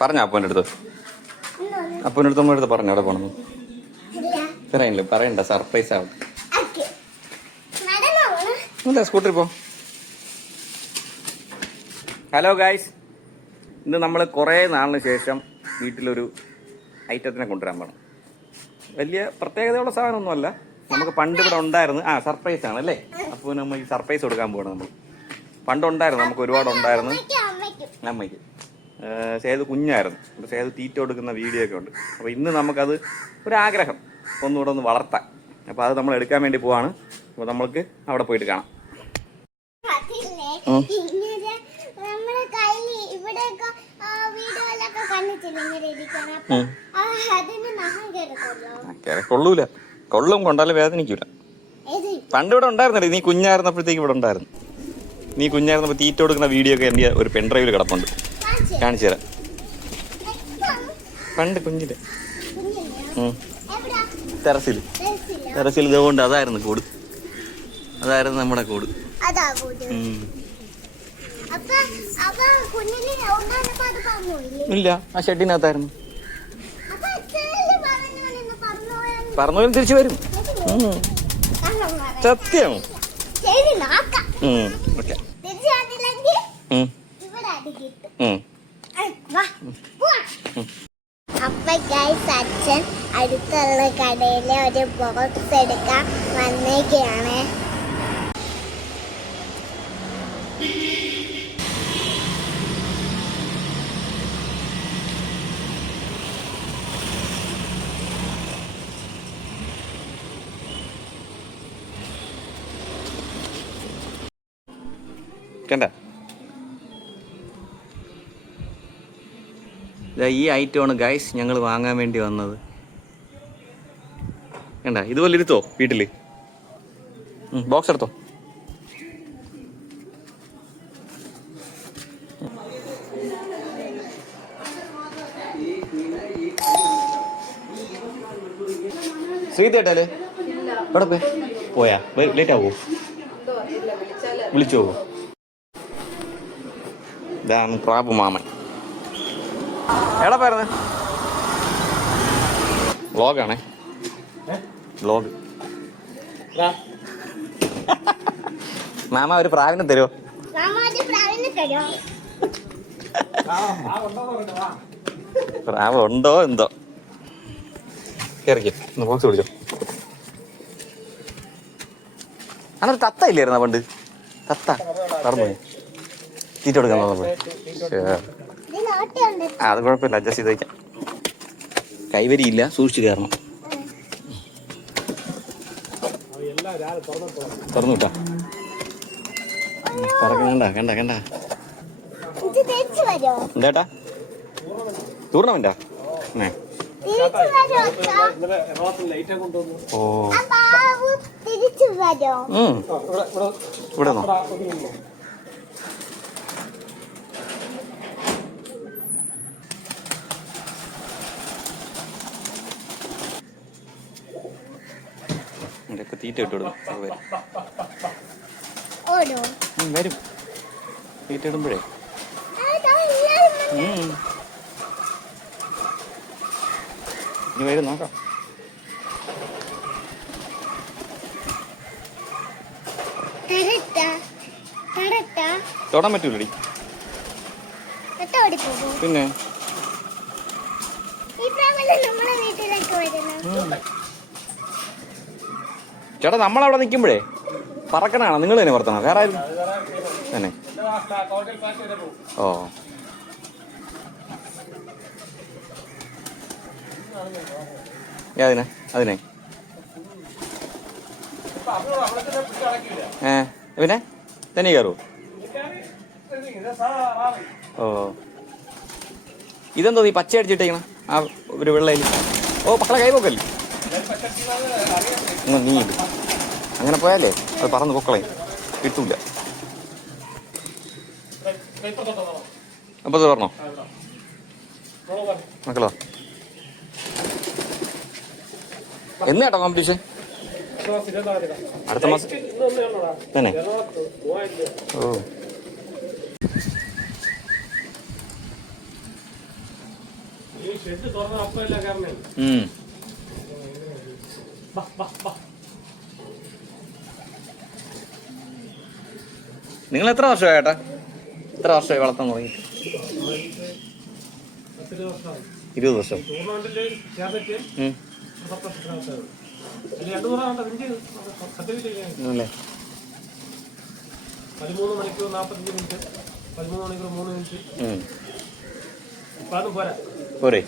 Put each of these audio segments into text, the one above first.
പറഞ്ഞോ അപ്പൻ്റെ അടുത്ത്? അപ്പൻ്റെ അടുത്ത് നമ്മുടെ അടുത്ത് പറഞ്ഞു അവിടെ പോകണമെന്ന് പറയണില്ല, പറയണ്ട, സർപ്രൈസ് ആവും. അല്ല സ്കൂട്ടറിൽ പോ. ഹലോ ഗായ്സ്, ഇന്ന് നമ്മൾ കുറേ നാളിന് ശേഷം വീട്ടിലൊരു ഐറ്റത്തിനെ കൊണ്ടുവരാൻ പോകണം. വലിയ പ്രത്യേകതയുള്ള സാധനമൊന്നുമല്ല, നമുക്ക് പണ്ട് ഇവിടെ ഉണ്ടായിരുന്നു. സർപ്രൈസ് ആണ് അല്ലേ? അപ്പോൾ നമ്മൾ ഈ സർപ്രൈസ് കൊടുക്കാൻ പോകണം. നമ്മൾ പണ്ടുണ്ടായിരുന്നു, നമുക്ക് ഒരുപാട് ഉണ്ടായിരുന്നു. അമ്മയ്ക്ക് സേതു കുഞ്ഞായിരുന്നു, അപ്പോൾ സേതു തീറ്റ കൊടുക്കുന്ന വീഡിയോ ഒക്കെ ഉണ്ട്. അപ്പോൾ ഇന്ന് നമുക്കത് ഒരാഗ്രഹം ഒന്നുകൂടെ ഒന്ന് വളർത്താം. അപ്പോൾ അത് നമ്മൾ എടുക്കാൻ വേണ്ടി പോവാണ്. അപ്പോൾ നമ്മൾക്ക് അവിടെ പോയിട്ട് കാണാം. കൊള്ളൂല, കൊള്ളും, കൊണ്ടാലും വേദനിക്കൂല. പണ്ട് ഇവിടെ ഉണ്ടായിരുന്നല്ലേ, നീ കുഞ്ഞായിരുന്നപ്പോഴത്തേക്ക് ഇവിടെ ഉണ്ടായിരുന്നു. നീ കുഞ്ഞായിരുന്നപ്പോൾ തീറ്റ കൊടുക്കുന്ന വീഡിയോ ഒക്കെ എൻ്റെ ഒരു പെൺഡ്രൈവിൽ കിടപ്പുണ്ട്, കാണിച്ചു തരാം. പണ്ട് കുഞ്ഞില് ടെറസിൽ ഇതുകൊണ്ട് അതായിരുന്നു കൂട്, അതായിരുന്നു നമ്മുടെ കൂട്. ഇല്ല, ആ ഷെഡിനകത്തായിരുന്നു. പറന്നോലും തിരിച്ചു വരും, സത്യം. അപ്പൊ ഗൈസ്, അച്ഛൻ അടുത്തുള്ള കടയിലെ ഒരു ബോക്സ് എടുക്കാൻ വന്നേക്കാണ്. കണ്ട, ഈ ഐറ്റമാണ് ഗൈസ് ഞങ്ങൾ വാങ്ങാൻ വേണ്ടി വന്നത്. കണ്ട, ഇതുപോലെ ഇരുത്തോ വീട്ടിൽ. ബോക്സ് എടുത്തോ. ശ്രീതേട്ടല്ലേ ഇവിടെ പോയാ? ലേറ്റ് ആവോ? വിളിച്ചു പോകോ? ഇതാണ് പ്രാപു മാമൻ. എവിടെ പോയിരുന്നു? വ്ളോഗാണേ, വ്ളോഗ്. മാമ ഒരു പ്രാവിനെ തരുമോ? പ്രാവ് ഉണ്ടോ എന്തോ. ഇറക്കി ഒന്ന് ബോക്സ് പിടിച്ചോ. അന്നൊരു തത്ത ഇല്ലായിരുന്ന പണ്ട്? തത്ത പറന്നുപോയി, തീറ്റ കൊടുക്കാൻ തോന്നുന്നു. അത് കുഴപ്പമില്ല, അഡ്ജസ്റ്റ് ചെയ്ത് വയ്ക്കാം. കൈവരിയില്ല, സൂക്ഷിച്ച് കയറണം. തുറന്നു വിട്ടാ പറക്കണ്ട. കണ്ട കണ്ട എന്താട്ടാ? ടൂർണമെന്റാ? ഓ, ഇവിടെ നോ. ഇപ്പൊ തീറ്റ ഇട്ട് കൊടുക്കും, വരും. തീറ്റ ഇടുമ്പോഴേ ഇനി വരും, നോക്കാം. തൊടാൻ പറ്റൂലടി പിന്നെ. ചേട്ടാ, നമ്മളവിടെ നിൽക്കുമ്പോഴേ പറക്കണാണോ? നിങ്ങൾ തന്നെ പറത്തണോ? വേറെ ആരും തന്നെ? ഓ, അതിനെ അതിനെ പിന്നെ തന്നെ കയറുമോ? ഓ, ഇതെന്തോ നീ പച്ച അടിച്ചിട്ടേക്കണം ആ ഒരു വെള്ളയിൽ? ഓ, മക്കളെ കൈ പോക്കല്ലേ നീ ഇത്. അങ്ങനെ പോയാലേ അത് പറന്ന് പൊക്കളയും, കിട്ടൂല. അപ്പൊ അത് പറഞ്ഞോ മക്കളോ? എന്നാട്ടോ കോമ്പറ്റീഷൻ? അടുത്ത മാസം തന്നെ? ഓ, നിങ്ങൾ എത്ര വർഷമായി ഏട്ടാ? എത്ര വർഷമായി വളർത്താൻ തുടങ്ങി? 20 വർഷം. അല്ലേ? 13 മണിക്കൂർ 45 മിനിറ്റ്, 13 മണിക്കൂർ 3 മിനിറ്റ്. ഇപ്പം അത് പോരാ. പോരെ?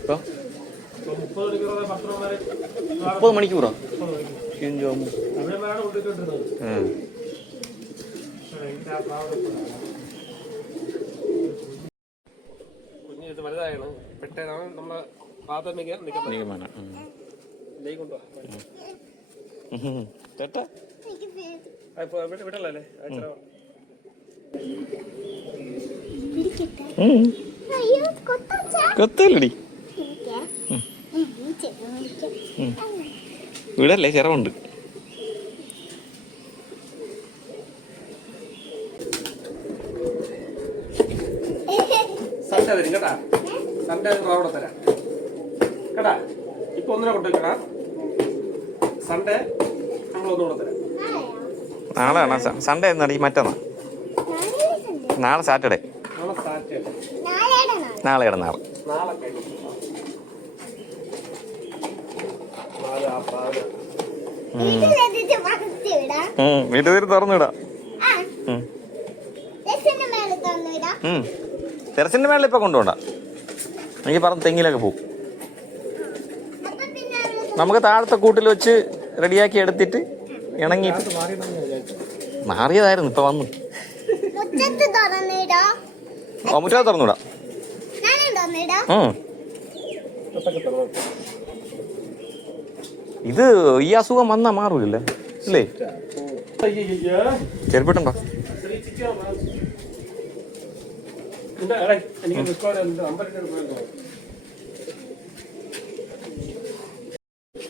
ഇപ്പോൾ 30 മണിക്കൂർ 10 വരെ. 30 മണിക്കൂറോ? അവിടെയാണ് കൊണ്ടുപോയിക്കൊണ്ടിരുന്നത്. കുഞ്ഞ് ഇത് വലുതായാണ്. പെട്ടെന്നാണ് നമ്മളെ പ്രാഥമിക നിഗമനം. ചേട്ടാ വിടല്ലേ? കൊത്തല്ലടി വിടല്ലേ, ചിറവുണ്ട്. സൺഡേ വരും കേട്ടാ. സൺഡേ അവിടെ തരാം കേട്ടാ. ഇപ്പൊ ഒന്നിനെ കൊണ്ടുവയ്ക്കണ. സൺഡേ നമ്മളൊന്നുകൂടെ തരാം. നാളെയാണ് സൺഡേ എന്നാണ് ഈ മറ്റന്നാ? നാളെ സാറ്റർഡേ. നാളെയാണ് നാളെ. വീട്ടുപേര് തുറന്നിടാം. ടെറസിന്റെ മേളിൽ ഇപ്പൊ കൊണ്ടുപോണ്ട. എനിക്ക് പറഞ്ഞ തെങ്ങിലൊക്കെ പോവും. നമുക്ക് താഴത്തെ കൂട്ടിൽ വെച്ച് റെഡിയാക്കി എടുത്തിട്ട് ഇണങ്ങിയിട്ട് മാറിയതായിരുന്നു. ഇപ്പൊ വന്നു മുറ്റത്ത് തുറന്നുവിടാം. ഇത് ഈ അസുഖം വന്നാ മാറൂലല്ലേ? അല്ലേ? ചെരുപ്പിട്ടുണ്ടോ?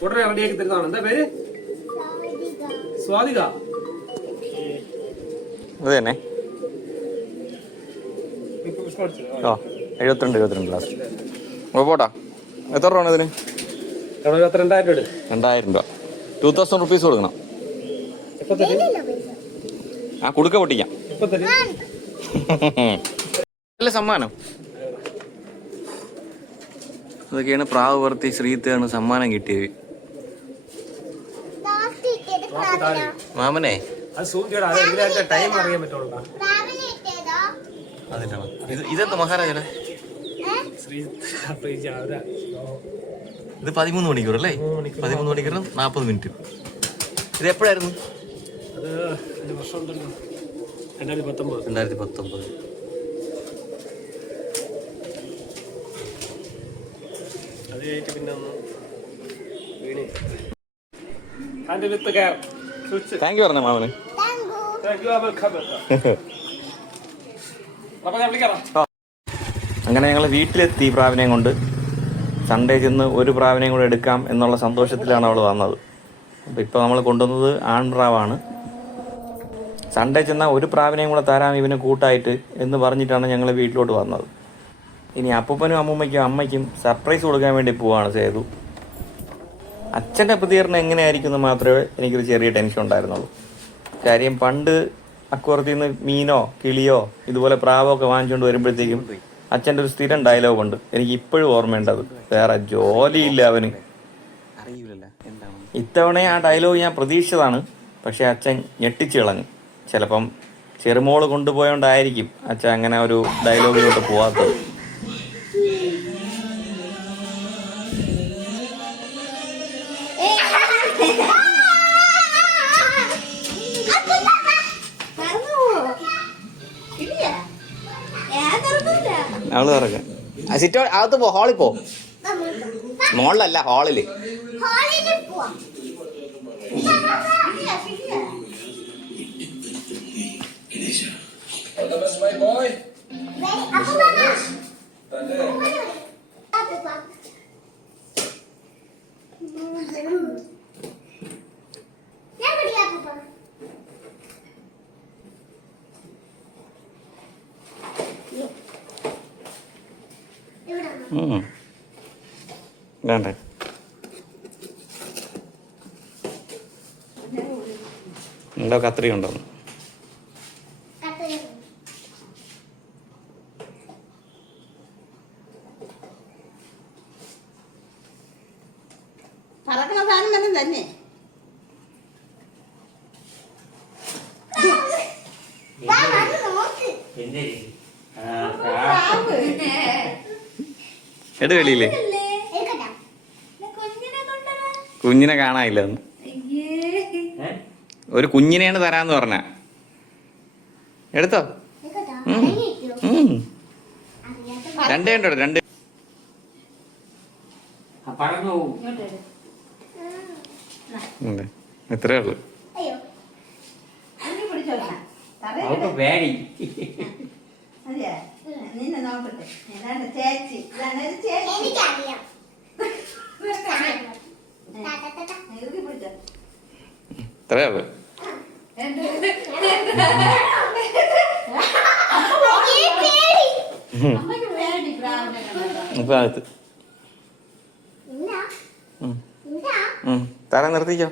ഉടനെ റെഡിയാക്കി തരുന്നതാണ്. എന്താ പേര്? സ്വാതിക. അത് തന്നെ. 72 ലാസ്റ്റ്. പോട്ടാ. എത്ര രൂപ ഇതിന്? 22,000 രൂപ. 2000 രൂപ. 2000 റുപ്പീസ് കൊടുക്കണം. ആ കുടുക്ക പൊട്ടിക്കാം. നല്ല സമ്മാനം. അതൊക്കെയാണ് പ്രാവ് വർത്തി ശ്രീത്താണ് സമ്മാനം കിട്ടിയത്. മാമനെ ടൈം അറിയാൻ പറ്റുള്ളൂ. ഇതെന്താ മഹാരാജന? ഇത് 13 മണിക്കൂർ അല്ലേ? 13 മണിക്കൂറും 40 മിനിറ്റ്. ഇത് എപ്പോഴായിരുന്നു? അത് വർഷം 2019. അത് കഴിഞ്ഞിട്ട് പിന്നെ ഒന്ന് വീണി. താങ്ക് യു പറഞ്ഞ മാമന്. അങ്ങനെ ഞങ്ങൾ വീട്ടിലെത്തി പ്രാവിനെയും കൊണ്ട്. സൺഡേ ചെന്ന് ഒരു പ്രാവിനെയും കൂടെ എടുക്കാം എന്നുള്ള സന്തോഷത്തിലാണ് അവൾ വന്നത്. അപ്പോൾ ഇപ്പോൾ നമ്മൾ കൊണ്ടുവന്നത് ആൺപ്രാവാണ്. സൺഡേ ചെന്നാൽ ഒരു പ്രാവിനെയും കൂടെ തരാം ഇവന് കൂട്ടായിട്ട് എന്ന് പറഞ്ഞിട്ടാണ് ഞങ്ങൾ വീട്ടിലോട്ട് വന്നത്. ഇനി അപ്പൂപ്പനും അമ്മൂമ്മയ്ക്കും അമ്മയ്ക്കും സർപ്രൈസ് കൊടുക്കാൻ വേണ്ടി പോവാണ് സേതു. അച്ഛൻ്റെ പ്രതികരണം എങ്ങനെയായിരിക്കും എന്ന് മാത്രമേ എനിക്കൊരു ചെറിയ ടെൻഷൻ ഉണ്ടായിരുന്നുള്ളൂ. കാര്യം പണ്ട് അക്വറത്തിൽ നിന്ന് മീനോ കിളിയോ ഇതുപോലെ പ്രാവോ ഒക്കെ വാങ്ങിച്ചുകൊണ്ട് വരുമ്പോഴത്തേക്കും അച്ഛൻ്റെ ഒരു സ്ഥിരം ഡയലോഗുണ്ട്, എനിക്ക് ഇപ്പോഴും ഓർമ്മയുണ്ടത്. വേറെ ജോലിയില്ല അവന്. ഇത്തവണ ആ ഡയലോഗ് ഞാൻ പ്രതീക്ഷിച്ചതാണ്. പക്ഷെ അച്ഛൻ ഞെട്ടിച്ച് കളഞ്ഞു. ചിലപ്പം ചെറുമോള് കൊണ്ടുപോയോണ്ടായിരിക്കും അച്ഛൻ അങ്ങനെ ഒരു ഡയലോഗിലോട്ട് പോവാത്തത്. അവള് ഇറങ്ങ സിറ്റോ അകത്ത് പോ, ഹാളിൽ പോ. മോളിലല്ല, ഹാളില്. വേണ്ടേ? ഉണ്ടോ? കത്രി ഉണ്ടോ? പറക്കണ സാധനം തന്നെ തന്നെ. എട് വെളിയില്ലേ? കുഞ്ഞിനെ കാണാനില്ല. ഒരു കുഞ്ഞിനെയാണ് തരാന്ന് പറഞ്ഞ. എടുത്തോ? രണ്ടേ ഉണ്ടോ? രണ്ട് എത്രേ ഉള്ളു? നിന്നെ നോക്കട്ടെ. ഏതാണ്ട് ചേച്ചി. ഇതാണ് ഒരു ചേച്ചി. എനിക്കറിയാം. ഇറുക്കി പിടിച്ചോ. എത്രേ ഉള്ളു? അമ്മയ്ക്ക് പേടി പ്രാവിനെ കണ്ടോ. ഇപ്പൊ അകത്ത് തല നിർത്തിക്കോ.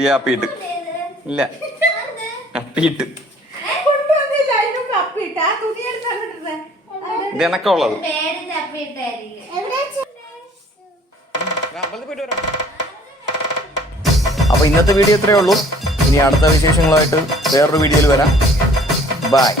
ഈ അപ്പിയിട്ട് ഇല്ല, അപ്പിയിട്ട് കൊണ്ടുവന്നില്ല. അതിനും കപ്പിട്ട് ആ തുണി എടുത്ത് അങ്ങോട്ടിരുന്നേ. ഇത് എനക്കുള്ളത്. അപ്പൊ ഇന്നത്തെ വീഡിയോ ഇത്രയേ ഉള്ളൂ. ഇനി അടുത്ത വിശേഷങ്ങളുമായിട്ട് വേറൊരു വീഡിയോയിൽ വരാം. ബൈ.